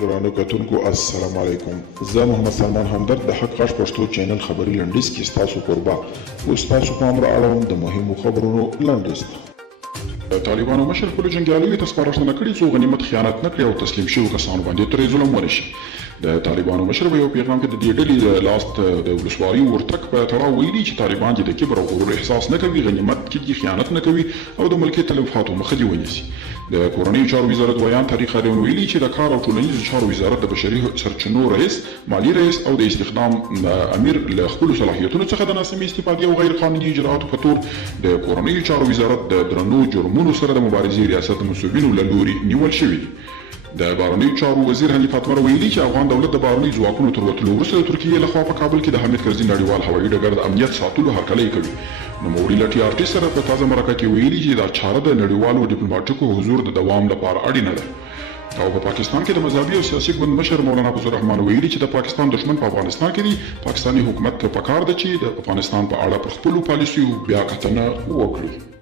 ګرانو کتونکو السلام علیکم. زه محمد سلمان همدرد د حق غږ پښتو چینل خبري لنډیز کې ستاسو کوربه اوس تاسو پام را اړوم د مهمو خبرونو لنډیز ته. طالبانو مشر خپلو جنګیالیو ته سپارښتنه کړې څو غنیمت خیانت نه کړي او تسلیم شویو کسانو باندې ترې ظلم ونه شي. د طالبانو مشر په یو پیغام کې د دې ډلې د لاس د ولسوالیو ورتګ په تړاو ویلي چې طالبان د کبر او غرور احساس نه کوي، غنیمت کې خیانت نه کوي او د ملکي تلفاتو مخه دې ونیسي. د کورنیو چارو وزارت ویان تاریخ هارون ویلي چې د کار او ټولنیزو چارو وزارت د بشري سرچینو رئیس، مالي رئیس او د استخدام امیر له خپلو صلاحیتونو څخه د ناسمې استفادې او غیر قانوني اجراءاتو په تور د کورنیو چارو وزارت د درنو جرمونو سره د مبارزې ریاست مسؤلینو له لوري نیول شوي دي. د بهرنیو چارو وزیر حنیف اتمر ویلي چې افغان دولت د بهرنیو ځواکونو تر وتلو وروسته د ترکیې لخوا په کابل کې د حامد کرزي نړیوال هوایي ډګر د امنیت ساتلو هرکلی کوي. نوموړي له ټي آر ټي سره په تازه مرکه کې ویلي چې دا چاره د نړیوالو ډیپلوماټیکو حضور د دوام لپاره اړینه ده. او په پاکستان کې د مذهبي او سیاسي ګوند مشر مولانا فضل الرحمن ویلي چې د پاکستان دشمن په افغانستان کې دی. پاکستاني حکومت ته پکار ده چې د افغانستان په اړه پر خپلو پالیسیو بیا کتنه وکړي.